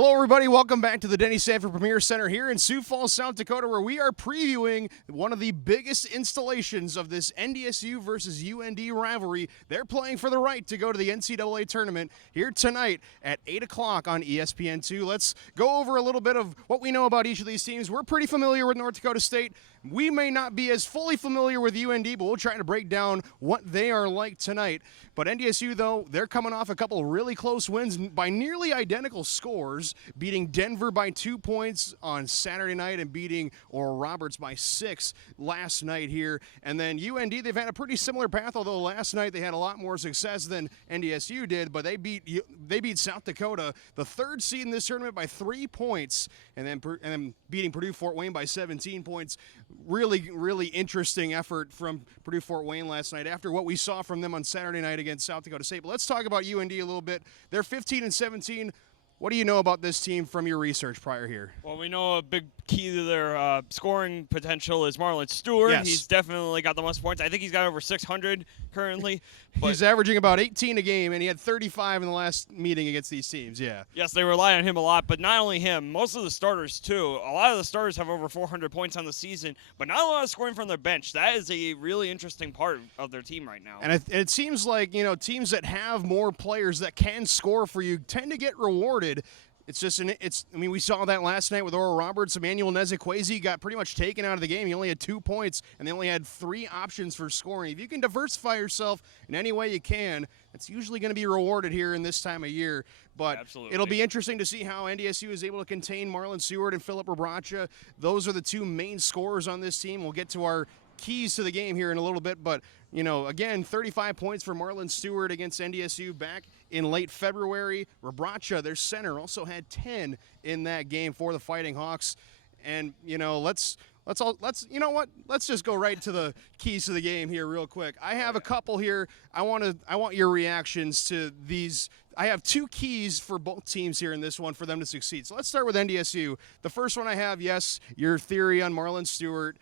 Hello, everybody. Welcome back to the Denny Sanford Premier Center here in Sioux Falls, South Dakota, where we are previewing one of the biggest installations of this NDSU versus UND rivalry. They're playing for the right to go to the NCAA tournament here tonight at 8 o'clock on ESPN2. Let's go over a little bit of what we know about each of these teams. We're pretty familiar with North Dakota State. We may not be as fully familiar with UND, but we'll try to break down what they are like tonight. But NDSU, though, they're coming off a couple of really close wins by nearly identical scores, beating Denver by 2 points on Saturday night and beating Oral Roberts by 6 last night here. And then UND, they've had a pretty similar path, although last night they had a lot more success than NDSU did, but they beat South Dakota, the third seed in this tournament, by 3 points, and then beating Purdue-Fort Wayne by 17 points. Really, really interesting effort from Purdue-Fort Wayne last night after what we saw from them on Saturday night against South Dakota State. But let's talk about UND a little bit. They're 15-17. What do you know about this team from your research prior here? Well, we know a big key to their scoring potential is Marlon Stewart. Yes. He's definitely got the most points. I think he's got over 600 currently. He's averaging about 18 a game, and he had 35 in the last meeting against these teams, yeah. Yes, they rely on him a lot, but not only him, most of the starters too. A lot of the starters have over 400 points on the season, but not a lot of scoring from their bench. That is a really interesting part of their team right now. And it seems like, teams that have more players that can score for you tend to get rewarded. We saw that last night with Oral Roberts. Emmanuel Nezekwezi got pretty much taken out of the game. He only had 2 points, and they only had 3 options for scoring. If you can diversify yourself in any way you can, it's usually going to be rewarded here in this time of year. But Absolutely. It'll be interesting to see how NDSU is able to contain Marlon Stewart and Philip Rebracha. Those are the two main scorers on this team. We'll get to our keys to the game here in a little bit, but again, 35 points for Marlon Stewart against NDSU back in late February. Rebracha, their center, also had 10 in that game for the Fighting Hawks. And let's just go right to the keys to the game here real quick. I have a couple here. I want your reactions to these. I have 2 keys for both teams here in this one for them to succeed. So let's start with NDSU. The first one I have, yes, your theory on Marlon Stewart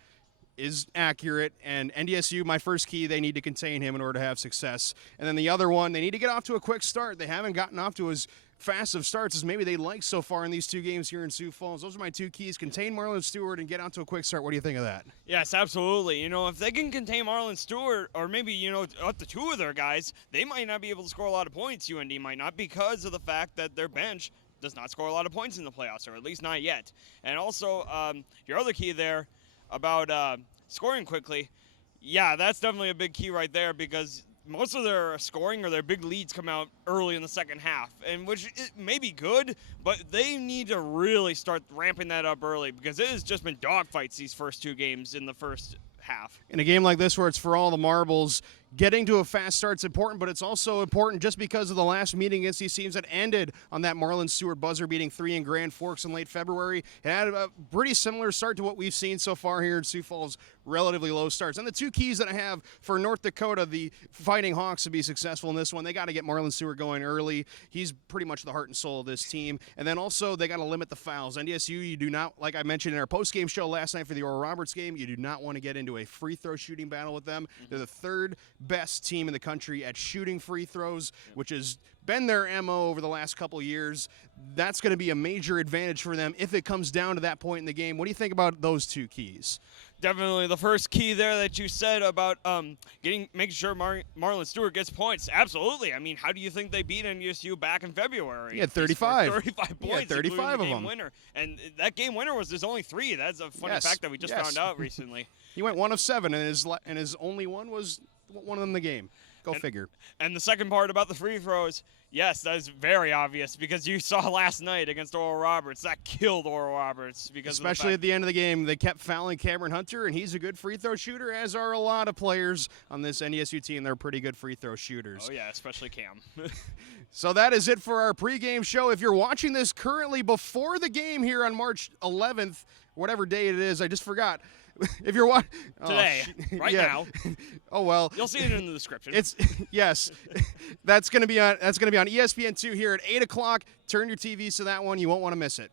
is accurate, and NDSU, my first key, they need to contain him in order to have success. And then the other one, they need to get off to a quick start. They haven't gotten off to as fast of starts as maybe they like so far in these 2 games here in Sioux Falls. Those are my 2 keys. Contain Marlon Stewart and get out to a quick start. What do you think of that? Yes, absolutely. If they can contain Marlon Stewart, or maybe, up to 2 of their guys, they might not be able to score a lot of points, UND might not, because of the fact that their bench does not score a lot of points in the playoffs, or at least not yet. And also, your other key there about scoring quickly, yeah, that's definitely a big key right there, because most of their scoring or their big leads come out early in the second half, and which it may be good, but they need to really start ramping that up early, because it has just been dogfights these first 2 games in the first half. In a game like this where it's for all the marbles, getting to a fast start's important, but it's also important just because of the last meeting against these teams that ended on that Marlon Stewart buzzer beating 3 in Grand Forks in late February. It had a pretty similar start to what we've seen so far here in Sioux Falls, relatively low starts. And the 2 keys that I have for North Dakota, the Fighting Hawks, to be successful in this one, they got to get Marlon Stewart going early. He's pretty much the heart and soul of this team. And then also they got to limit the fouls. NDSU, you do not, like I mentioned in our post-game show last night for the Oral Roberts game, you do not want to get into a free throw shooting battle with them. They're the 3rd best team in the country at shooting free throws, which has been their MO over the last couple of years. That's going to be a major advantage for them if it comes down to that point in the game. What do you think about those 2 keys? Definitely the first key there that you said about making sure Marlon Stewart gets points. Absolutely. I mean, how do you think they beat NDSU back in February? He had 35. 35 points. 35 of them. Winner. And that game winner was there's only 3. That's a funny fact that we just found out recently. He went 1 of 7, and his only one was one of them in the game. Go figure. And the second part about the free throws, yes, that is very obvious, because you saw last night against Oral Roberts. That killed Oral Roberts. Especially at the end of the game, they kept fouling Cameron Hunter, and he's a good free throw shooter, as are a lot of players on this NDSU team. They're pretty good free throw shooters. Oh, yeah, especially Cam. So that is it for our pregame show. If you're watching this currently before the game here on March 11th, whatever day it is, I just forgot. If you're watching today, now. Oh well. You'll see it in the description. Yes. That's gonna be on ESPN2 here at 8 o'clock. Turn your TVs to that one. You won't want to miss it.